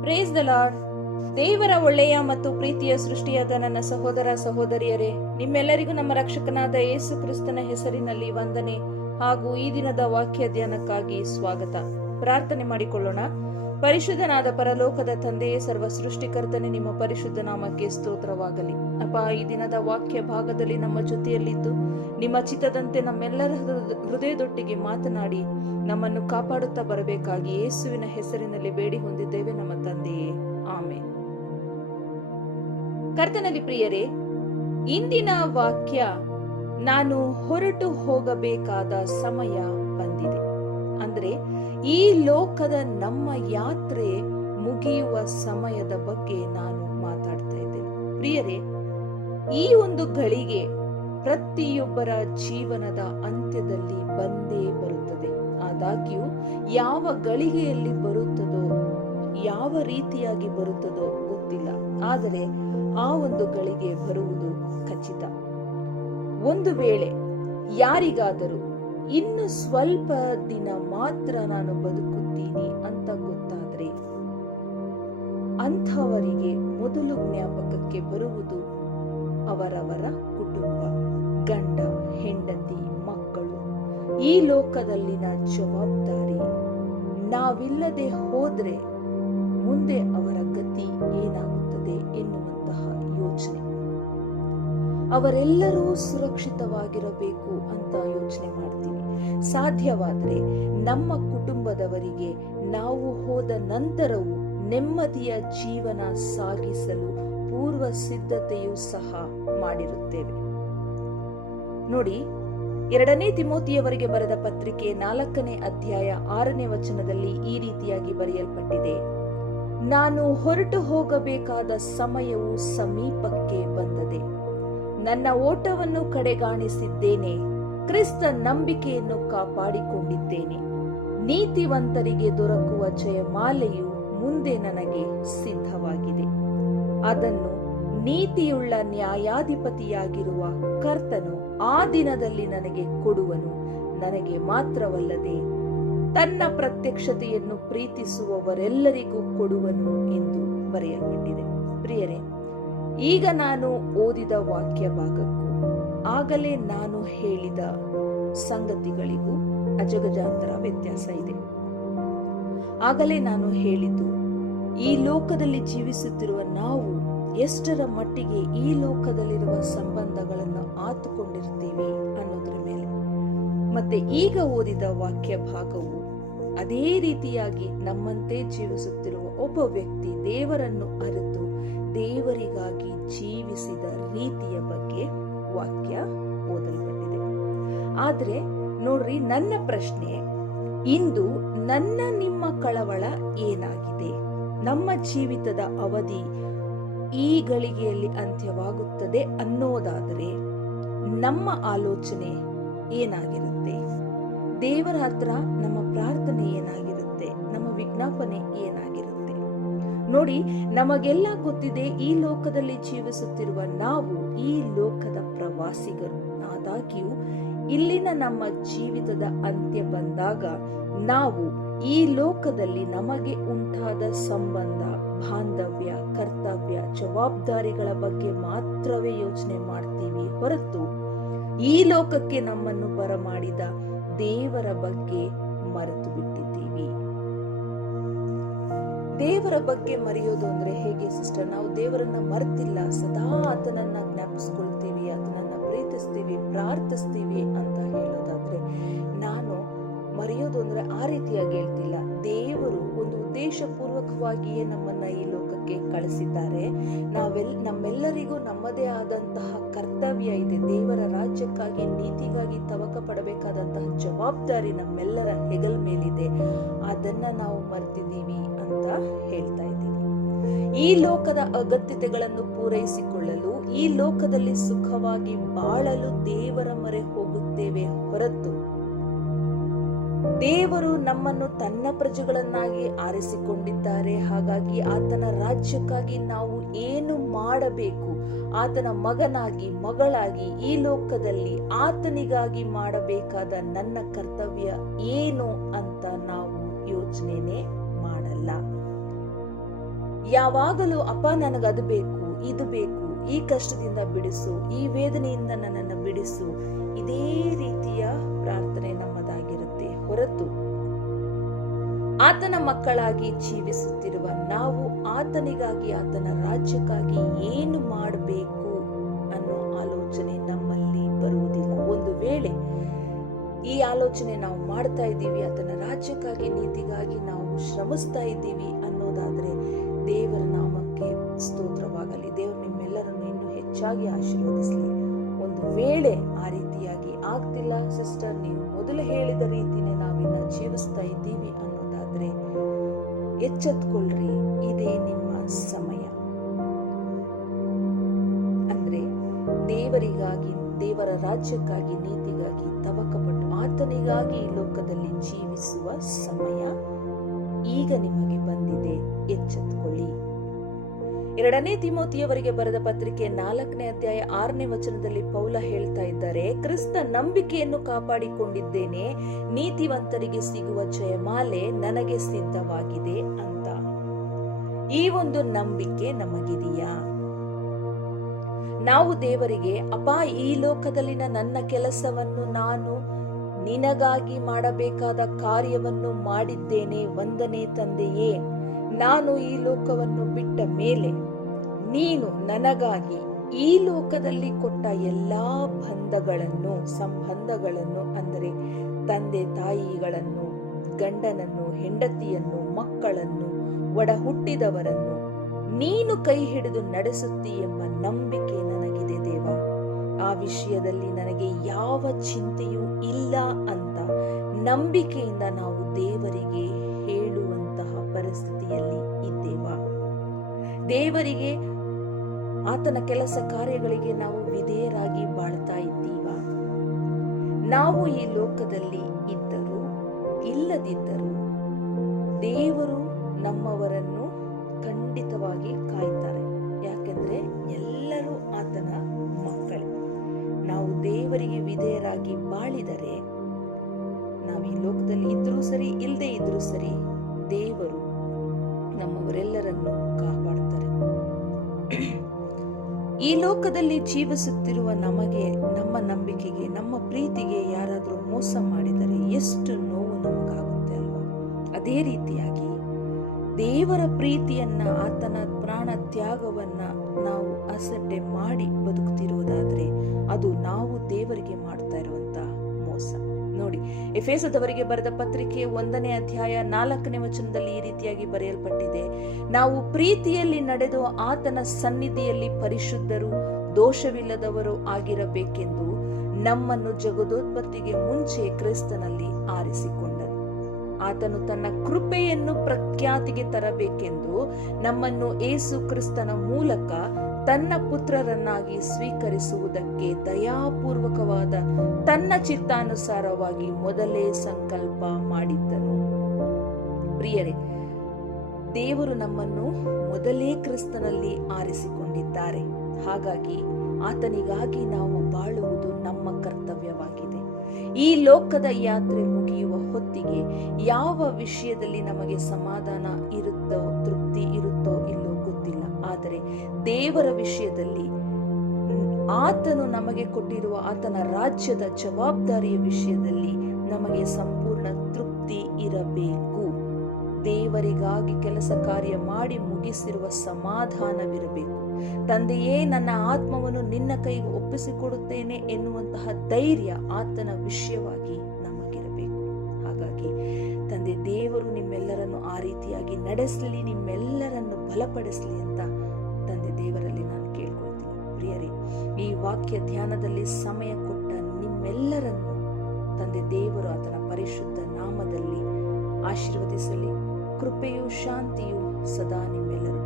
Praise the lord ದೇವರ ಒಳ್ಳೆಯ ಮತ್ತು ಪ್ರೀತಿಯ ಸೃಷ್ಟಿಯಾದ ನನ್ನ ಸಹೋದರ ಸಹೋದರಿಯರೇ, ನಿಮ್ಮೆಲ್ಲರಿಗೂ ನಮ್ಮ ರಕ್ಷಕನಾದ ಯೇಸು ಕ್ರಿಸ್ತನ ಹೆಸರಿನಲ್ಲಿ ವಂದನೆ ಹಾಗೂ ಈ ದಿನದ ವಾಕ್ಯ ಧ್ಯಾನಕ್ಕಾಗಿ ಸ್ವಾಗತ. ಪ್ರಾರ್ಥನೆ ಮಾಡಿಕೊಳ್ಳೋಣ. ಪರಿಶುದ್ಧನಾದ ಪರಲೋಕದ ತಂದೆಯೇ ಸರ್ವ ಸೃಷ್ಟಿಕರ್ತನೆ ನಿಮ್ಮ ಪರಿಶುದ್ಧ ನಾಮಕ್ಕೆ ಸ್ತೋತ್ರವಾಗಲಿ. ಅಪ್ಪ, ಈ ದಿನದ ವಾಕ್ಯ ಭಾಗದಲ್ಲಿ ನಮ್ಮ ಜೊತೆಯಲ್ಲಿದ್ದು, ನಿಮ್ಮ ಚಿತ್ತದಂತೆ ನಮ್ಮೆಲ್ಲರ ಹೃದ- ಹೃದಯದೊಟ್ಟಿಗೆ ಮಾತನಾಡಿ, ನಮ್ಮನ್ನು ಕಾಪಾಡುತ್ತಾ ಬರಬೇಕಾಗಿ ಯೇಸುವಿನ ಹೆಸರಿನಲ್ಲಿ ಬೇಡಿ ಹೊಂದಿದ್ದೇವೆ ನಮ್ಮ ತಂದೆಯೇ. ಆಮೆ ಕರ್ತನಲ್ಲಿ ಪ್ರಿಯರೇ, ಇಂದಿನ ವಾಕ್ಯ, ನಾನು ಹೊರಟು ಹೋಗಬೇಕಾದ ಸಮಯ ಬಂದಿದೆ. ಅಂದ್ರೆ ಈ ಲೋಕದ ನಮ್ಮ ಯಾತ್ರೆ ಮುಗಿಯುವ ಸಮಯದ ಬಗ್ಗೆ ನಾನು ಮಾತಾಡ್ತಾ ಇದ್ದೇನೆ. ಪ್ರಿಯರೇ, ಈ ಒಂದು ಗಳಿಗೆ ಪ್ರತಿಯೊಬ್ಬರ ಜೀವನದ ಅಂತ್ಯದಲ್ಲಿ ಬಂದೇ ಬರುತ್ತದೆ. ಆದಾಗ್ಯೂ, ಯಾವ ಗಳಿಗೆಯಲ್ಲಿ ಬರುತ್ತದೋ, ಯಾವ ರೀತಿಯಾಗಿ ಬರುತ್ತದೋ ಗೊತ್ತಿಲ್ಲ. ಆದರೆ ಆ ಒಂದು ಗಳಿಗೆ ಬರುವುದು ಖಚಿತ. ಒಂದು ವೇಳೆ ಯಾರಿಗಾದರೂ ಇನ್ನು ಸ್ವಲ್ಪ ದಿನ ಮಾತ್ರ ನಾನು ಬದುಕುತ್ತೀನಿ ಅಂತ ಗೊತ್ತಾದ್ರೆ ಅಂಥವರಿಗೆ ಮೊದಲು ಜ್ಞಾಪಕಕ್ಕೆ ಬರುವುದು ಅವರವರ ಕುಟುಂಬ. ಗಂಡ, ಹೆಂಡತಿ, ಮಕ್ಕಳು, ಈ ಲೋಕದಲ್ಲಿನ ಜವಾಬ್ದಾರಿ. ನಾವಿಲ್ಲದೆ ಹೋದ್ರೆ ಮುಂದೆ ಅವರ ಗತಿ ಏನಾಗುತ್ತದೆ ಎನ್ನುವಂತಹ ಯೋಚನೆ. ಅವರೆಲ್ಲರೂ ಸುರಕ್ಷಿತವಾಗಿರಬೇಕು ಅಂತ ಯೋಚನೆ ಮಾಡ್ತೀವಿ ಸಾಧ್ಯವಾದರೆ ನಮ್ಮ ಕುಟುಂಬದವರಿಗೆ ನಾವು ಹೋದ ನಂತರವೂ ನೆಮ್ಮದಿಯ ಜೀವನ ಸಾಗಿಸಲು ಪೂರ್ವ ಸಿದ್ಧತೆಯೂ ಸಹ ಮಾಡಿರುತ್ತೇವೆ. ನೋಡಿ, ಎರಡನೇ ತಿಮೋತಿಯವರಿಗೆ ಬರೆದ ಪತ್ರಿಕೆ ನಾಲ್ಕನೇ ಅಧ್ಯಾಯ ಆರನೇ ವಚನದಲ್ಲಿ ಈ ರೀತಿಯಾಗಿ ಬರೆಯಲ್ಪಟ್ಟಿದೆ. ನಾನು ಹೊರಟು ಹೋಗಬೇಕಾದ ಸಮಯವು ಸಮೀಪಕ್ಕೆ ಬಂದದೆ. ನನ್ನ ಓಟವನ್ನು ಕಡೆಗಾಣಿಸಿದ್ದೇನೆ. ಕ್ರಿಸ್ತ ನಂಬಿಕೆಯನ್ನು ಕಾಪಾಡಿಕೊಂಡಿದ್ದೇನೆ. ನೀತಿವಂತರಿಗೆ ದೊರಕುವ ಜಯಮಾಲೆಯು ಮುಂದೆ ನನಗೆ ಸಿದ್ಧವಾಗಿದೆ. ಅದನ್ನು ನೀತಿಯುಳ್ಳ ನ್ಯಾಯಾಧಿಪತಿಯಾಗಿರುವ ಕರ್ತನು ಆ ದಿನದಲ್ಲಿ ನನಗೆ ಕೊಡುವನು. ನನಗೆ ಮಾತ್ರವಲ್ಲದೆ ತನ್ನ ಪ್ರತ್ಯಕ್ಷತೆಯನ್ನು ಪ್ರೀತಿಸುವವರೆಲ್ಲರಿಗೂ ಕೊಡುವನು ಎಂದು ಬರೆಯಲ್ಪಟ್ಟಿದೆ. ಪ್ರಿಯರೇ, ಈಗ ನಾನು ಓದಿದ ವಾಕ್ಯ ಭಾಗಕ್ಕೂ ಆಗಲೇ ನಾನು ಹೇಳಿದ ಸಂಗತಿಗಳಿಗೂ ಅಜಗಜಾಂತರ ವ್ಯತ್ಯಾಸ ಇದೆ. ಆಗಲೇ ನಾನು ಹೇಳಿದ್ದು, ಈ ಲೋಕದಲ್ಲಿ ಜೀವಿಸುತ್ತಿರುವ ನಾವು ಎಷ್ಟರ ಮಟ್ಟಿಗೆ ಈ ಲೋಕದಲ್ಲಿರುವ ಸಂಬಂಧಗಳನ್ನು ಆತುಕೊಂಡಿರ್ತೀವಿ ಅನ್ನೋದ್ರ ಮೇಲೆ. ಮತ್ತೆ ಈಗ ಓದಿದ ವಾಕ್ಯ ಭಾಗವು ಅದೇ ರೀತಿಯಾಗಿ ನಮ್ಮಂತೆ ಜೀವಿಸುತ್ತಿರುವ ಒಬ್ಬ ವ್ಯಕ್ತಿ ದೇವರನ್ನು ಅರಿತು ದೇವರಿಗಾಗಿ ಜೀವಿಸಿದ ರೀತಿಯ ಬಗ್ಗೆ ವಾಕ್ಯ ಓದಲ್ಪಟ್ಟಿದೆ. ಆದ್ರೆ ನೋಡ್ರಿ, ನನ್ನ ಪ್ರಶ್ನೆ, ಇಂದು ನನ್ನ ನಿಮ್ಮ ಕಳವಳ ಏನಾಗಿದೆ? ನಮ್ಮ ಜೀವಿತದ ಅವಧಿ ಈ ಗಳಿಗೆಯಲ್ಲಿ ಅಂತ್ಯವಾಗುತ್ತದೆ ಅನ್ನೋದಾದರೆ ನಮ್ಮ ಆಲೋಚನೆ ಏನಾಗಿರುತ್ತೆ? ದೇವರ ಹತ್ರ ನಮ್ಮ ಪ್ರಾರ್ಥನೆ ಏನಾಗಿರುತ್ತೆ? ನಮ್ಮ ವಿಜ್ಞಾಪನೆ ಏನಾಗಿರುತ್ತೆ ನೋಡಿ, ನಮಗೆಲ್ಲ ಗೊತ್ತಿದೆ ಈ ಲೋಕದಲ್ಲಿ ಜೀವಿಸುತ್ತಿರುವ ನಾವು ಈ ಲೋಕದ ಪ್ರವಾಸಿಗರು. ಆದಾಗ್ಯೂ, ಇಲ್ಲಿನ ನಮ್ಮ ಜೀವಿತದ ಅಂತ್ಯ ಬಂದಾಗ ನಾವು ಈ ಲೋಕದಲ್ಲಿ ನಮಗೆ ಉಂಟಾದ ಸಂಬಂಧ, ಬಾಂಧವ್ಯ, ಕರ್ತವ್ಯ, ಜವಾಬ್ದಾರಿಗಳ ಬಗ್ಗೆ ಮಾತ್ರವೇ ಯೋಚನೆ ಮಾಡ್ತೀವಿ ಹೊರತು ಈ ಲೋಕಕ್ಕೆ ನಮ್ಮನ್ನು ಬರಮಾಡಿದ ದೇವರ ಬಗ್ಗೆ ಮರೆತು ಬಿಟ್ಟಿದ್ದೀವಿ. ದೇವರ ಬಗ್ಗೆ ಮರೆಯೋದು ಅಂದ್ರೆ ಹೇಗೆ ಸಿಸ್ಟರ್ ನಾವು ದೇವರನ್ನ ಮರ್ತಿಲ್ಲ. ಸದಾ ಆತನನ್ನ ಜ್ಞಾಪಿಸ್ಕೊಳ್ತೀವಿ, ಆತನನ್ನ ಪ್ರೀತಿಸ್ತೀವಿ, ಪ್ರಾರ್ಥಿಸ್ತೀವಿ ಅಂತ ಹೇಳೋದಾದ್ರೆ ನಾನು ಮರೆಯೋದು ಅಂದ್ರೆ ಆ ರೀತಿಯಾಗಿ ಹೇಳ್ತಿಲ್ಲ. ದೇವರು ಒಂದು ಉದ್ದೇಶಪೂರ್ವಕವಾಗಿಯೇ ನಮ್ಮನ್ನ ಈ ಲೋಕಕ್ಕೆ ಕಳಿಸಿದ್ದಾರೆ. ನಾವೆಲ್, ನಮ್ಮೆಲ್ಲರಿಗೂ ನಮ್ಮದೇ ಆದಂತಹ ಕರ್ತವ್ಯ ಇದೆ. ದೇವರ ರಾಜ್ಯಕ್ಕಾಗಿ, ನೀತಿಗಾಗಿ ತವಕ ಪಡಬೇಕಾದಂತಹ ಜವಾಬ್ದಾರಿ ನಮ್ಮೆಲ್ಲರ ಹೆಗಲ್ ಮೇಲಿದೆ. ಅದನ್ನ ನಾವು ಮರ್ತಿದ್ದೀವಿ ಅಂತ ಹೇಳ್ತಾ ಇದ್ದೀವಿ ಈ ಲೋಕದ ಅಗತ್ಯತೆಗಳನ್ನು ಪೂರೈಸಿಕೊಳ್ಳಲು, ಈ ಲೋಕದಲ್ಲಿ ಸುಖವಾಗಿ ಬಾಳಲು ದೇವರ ಮೊರೆ ಹೋಗುತ್ತೇವೆ ಹೊರತು ದೇವರು ನಮ್ಮನ್ನು ತನ್ನ ಪ್ರಜೆಗಳನ್ನಾಗಿ ಆರಿಸಿಕೊಂಡಿದ್ದಾರೆ. ಹಾಗಾಗಿ ಆತನ ರಾಜ್ಯಕ್ಕಾಗಿ ನಾವು ಏನು ಮಾಡಬೇಕು? ಆತನ ಮಗನಾಗಿ, ಮಗಳಾಗಿ ಈ ಲೋಕದಲ್ಲಿ ಆತನಿಗಾಗಿ ಮಾಡಬೇಕಾದ ನನ್ನ ಕರ್ತವ್ಯ ಏನು ಅಂತ ನಾವು ಯೋಚನೆನೇ ಮಾಡಲ್ಲ. ಯಾವಾಗಲೂ, ಅಪ್ಪ ನನಗದು ಬೇಕು, ಇದು ಬೇಕು, ಈ ಕಷ್ಟದಿಂದ ಬಿಡಿಸು, ಈ ವೇದನೆಯಿಂದ ನನ್ನನ್ನು ಬಿಡಿಸು, ಇದೇ ರೀತಿಯ ಪ್ರಾರ್ಥನೆ ಹೊರತು ಆತನ ಮಕ್ಕಳಾಗಿ ಜೀವಿಸುತ್ತಿರುವ ನಾವು ಆತನಿಗಾಗಿ, ಆತನ ರಾಜ್ಯಕ್ಕಾಗಿ ಏನು ಮಾಡಬೇಕು ಅನ್ನೋ ಆಲೋಚನೆ ನಮ್ಮಲ್ಲಿ ಬರುವುದಿಲ್ಲ. ಒಂದು ವೇಳೆ ಈ ಆಲೋಚನೆ ನಾವು ಮಾಡ್ತಾ ಇದ್ದೀವಿ, ಆತನ ರಾಜ್ಯಕ್ಕಾಗಿ, ನೀತಿಗಾಗಿ ನಾವು ಶ್ರಮಿಸ್ತಾ ಇದ್ದೀವಿ ಅನ್ನೋದಾದ್ರೆ ದೇವರ ನಾಮಕ್ಕೆ ಸ್ತೋತ್ರವಾಗಲಿ. ದೇವರು ನಿಮ್ಮೆಲ್ಲರನ್ನು ಇನ್ನೂ ಹೆಚ್ಚಾಗಿ ಆಶೀರ್ವದಿಸಲಿ. ಒಂದು ವೇಳೆ ಆ ರೀತಿಯಾಗಿ ಆಗ್ತಿಲ್ಲ, ಸಿಸ್ಟರ್, ನೀವು ಮೊದಲು ಹೇಳಿದ ರೀತಿನೇ ಎಚ್ಚೆತ್ಕೊಳ್ರಿ ಇದೇ ನಿಮ್ಮ ಸಮಯ. ಅಂದ್ರೆ ದೇವರಿಗಾಗಿ, ದೇವರ ರಾಜ್ಯಕ್ಕಾಗಿ, ನೀತಿಗಾಗಿ, ತವಕಪಟ್ಟು ಆತನಿಗಾಗಿ ಈ ಲೋಕದಲ್ಲಿ ಜೀವಿಸುವ ಸಮಯ ಈಗ ನಿಮಗೆ ಬಂದಿದೆ. ಎಚ್ಚೆತ್ತುಕೊಳ್ಳಿ ಎರಡನೇ ತಿಮೋತಿಯವರಿಗೆ ಬರೆದ ಪತ್ರಿಕೆ ನಾಲ್ಕನೇ ಅಧ್ಯಾಯ ಆರನೇ ವಚನದಲ್ಲಿ ಪೌಲ ಹೇಳ್ತಾ ಇದ್ದಾರೆ, ಕ್ರಿಸ್ತ ನಂಬಿಕೆಯನ್ನು ಕಾಪಾಡಿಕೊಂಡಿದ್ದೇನೆ, ನೀತಿವಂತರಿಗೆ ಸಿಗುವ ಜಯಮಾಲೆ ನನಗೆ ಸಿದ್ಧವಾಗಿದೆ ಅಂತ. ಈ ಒಂದು ನಂಬಿಕೆ ನಮಗಿದೆಯಾ? ನಾವು ದೇವರಿಗೆ ಅಪ ಈ ಲೋಕದಲ್ಲಿನ ನನ್ನ ಕೆಲಸವನ್ನು ನಾನು ನಿನಗಾಗಿ ಮಾಡಬೇಕಾದ ಕಾರ್ಯವನ್ನು ಮಾಡಿದ್ದೇನೆ ವಂದನೆ ತಂದೆಯೇ, ನಾನು ಈ ಲೋಕವನ್ನು ಬಿಟ್ಟ ಮೇಲೆ ನೀನು ನನಗಾಗಿ ಈ ಲೋಕದಲ್ಲಿ ಕೊಟ್ಟ ಎಲ್ಲಾ ಬಂಧಗಳನ್ನು, ಸಂಬಂಧಗಳನ್ನು ಅಂದರೆ ತಂದೆ ತಾಯಿಗಳನ್ನು, ಗಂಡನನ್ನು, ಹೆಂಡತಿಯನ್ನು, ಮಕ್ಕಳನ್ನು ಒಡ ಹುಟ್ಟಿದವರನ್ನು ನೀನು ಕೈ ಹಿಡಿದು ನಡೆಸುತ್ತಿ ಎಂಬ ನಂಬಿಕೆ ನನಗಿದೆ ದೇವ. ಆ ವಿಷಯದಲ್ಲಿ ನನಗೆ ಯಾವ ಚಿಂತೆಯೂ ಇಲ್ಲ ಅಂತ ನಂಬಿಕೆಯಿಂದ ನಾವು ದೇವರಿಗೆ ಹೇಳುವಂತಹ ಪರಿಸ್ಥಿತಿಯಲ್ಲಿ ಇದ್ದೇವಾ. ದೇವರಿಗೆ ಆತನ ಕೆಲಸ ಕಾರ್ಯಗಳಿಗೆ ನಾವು ವಿಧೇಯರಾಗಿ ಬಾಳ್ತಾ ಇದ್ದೀವ? ನಾವು ಈ ಲೋಕದಲ್ಲಿ ಇದ್ದರೂ, ಇಲ್ಲದಿದ್ದರೂ ದೇವರು ನಮ್ಮವರನ್ನು ಖಂಡಿತವಾಗಿ ಕಾಯ್ತಾರೆ. ಯಾಕೆಂದ್ರೆ ಎಲ್ಲರೂ ಆತನ ಮಕ್ಕಳೇ. ನಾವು ದೇವರಿಗೆ ವಿಧೇಯರಾಗಿ ಬಾಳಿದರೆ, ನಾವು ಈ ಲೋಕದಲ್ಲಿ ಇದ್ರೂ ಸರಿ ಇಲ್ಲದೆ ಇದ್ರೂ ಸರಿ ದೇವರು ಈ ಲೋಕದಲ್ಲಿ ಜೀವಿಸುತ್ತಿರುವ ನಮಗೆ, ನಮ್ಮ ನಂಬಿಕೆಗೆ, ನಮ್ಮ ಪ್ರೀತಿಗೆ ಯಾರಾದರೂ ಮೋಸ ಮಾಡಿದರೆ ಎಷ್ಟು ನೋವು ನಮಗಾಗುತ್ತೆ ಅಲ್ವಾ? ಅದೇ ರೀತಿಯಾಗಿ ದೇವರ ಪ್ರೀತಿಯನ್ನ, ಆತನ ಪ್ರಾಣ ತ್ಯಾಗವನ್ನ ನಾವು ಅಸಡ್ಡೆ ಮಾಡಿ ಬದುಕುತ್ತಿರುವುದಾದ್ರೆ ಅದು ನಾವು ದೇವರಿಗೆ ಮಾಡ್ತಾ ಮೋಸ ನೋಡಿ. ಎಫೇಸದವರಿಗೆ ಬರೆದ ಪತ್ರಿಕೆ ಒಂದನೇ ಅಧ್ಯಾಯ ನಾಲ್ಕನೇ ವಚನದಲ್ಲಿ ಈ ರೀತಿಯಾಗಿ ಬರೆಯಲ್ಪಟ್ಟಿದೆ. ನಾವು ಪ್ರೀತಿಯಲ್ಲಿ ನಡೆದು ಆತನ ಸನ್ನಿಧಿಯಲ್ಲಿ ಪರಿಶುದ್ಧರು, ದೋಷವಿಲ್ಲದವರು ಆಗಿರಬೇಕೆಂದು ನಮ್ಮನ್ನು ಜಗದೋತ್ಪತ್ತಿಗೆ ಮುಂಚೆ ಕ್ರಿಸ್ತನಲ್ಲಿ ಆರಿಸಿಕೊಂಡರು. ಆತನು ತನ್ನ ಕೃಪೆಯನ್ನು ಪ್ರಖ್ಯಾತಿಗೆ ತರಬೇಕೆಂದು ನಮ್ಮನ್ನು ಏಸು ಕ್ರಿಸ್ತನ ಮೂಲಕ ತನ್ನ ಪುತ್ರರನ್ನಾಗಿ ಸ್ವೀಕರಿಸುವುದಕ್ಕೆ ದಯಾಪೂರ್ವಕವಾದ ತನ್ನ ಚಿತ್ತಾನುಸಾರವಾಗಿ ಮೊದಲೇ ಸಂಕಲ್ಪ ಮಾಡಿದ್ದನು. ಪ್ರಿಯರೇ, ದೇವರು ನಮ್ಮನ್ನು ಮೊದಲೇ ಕ್ರಿಸ್ತನಲ್ಲಿ ಆರಿಸಿಕೊಂಡಿದ್ದಾರೆ. ಹಾಗಾಗಿ ಆತನಿಗಾಗಿ ನಾವು ಬಾಳುವುದು ನಮ್ಮ ಕರ್ತವ್ಯವಾಗಿದೆ. ಈ ಲೋಕದ ಯಾತ್ರೆ ಮುಗಿಯುವ ಹೊತ್ತಿಗೆ ಯಾವ ವಿಷಯದಲ್ಲಿ ನಮಗೆ ಸಮಾಧಾನ ಇರುತ್ತೋ ದೇವರ ವಿಷಯದಲ್ಲಿ. ಆತನು ನಮಗೆ ಕೊಟ್ಟಿರುವ ಆತನ ರಾಜ್ಯದ ಜವಾಬ್ದಾರಿಯ ವಿಷಯದಲ್ಲಿ ನಮಗೆ ಸಂಪೂರ್ಣ ತೃಪ್ತಿ ಇರಬೇಕು. ದೇವರಿಗಾಗಿ ಕೆಲಸ ಕಾರ್ಯ ಮಾಡಿ ಮುಗಿಸಿರುವ ಸಮಾಧಾನವಿರಬೇಕು. ತಂದೆಯೇ, ನನ್ನ ಆತ್ಮವನ್ನು ನಿನ್ನ ಕೈಗೆ ಒಪ್ಪಿಸಿಕೊಡುತ್ತೇನೆ ಎನ್ನುವಂತಹ ಧೈರ್ಯ ಆತನ ವಿಷಯವಾಗಿ ನಮಗಿರಬೇಕು. ಹಾಗಾಗಿ ತಂದೆ, ದೇವರು ನಿಮ್ಮೆಲ್ಲರನ್ನು ಆ ರೀತಿಯಾಗಿ ನಡೆಸಲಿ, ನಿಮ್ಮೆಲ್ಲರನ್ನು ಬಲಪಡಿಸಲಿ ಅಂತ ವಾಕ್ಯ ಧ್ಯಾನದಲ್ಲಿ ಸಮಯ ಕೊಟ್ಟ ನಿಮ್ಮೆಲ್ಲರನ್ನು ತಂದೆ ದೇವರು ಆತನ ಪರಿಶುದ್ಧ ನಾಮದಲ್ಲಿ ಆಶೀರ್ವದಿಸಲಿ. ಕೃಪೆಯು ಶಾಂತಿಯು ಸದಾ ನಿಮ್ಮೆಲ್ಲರೂ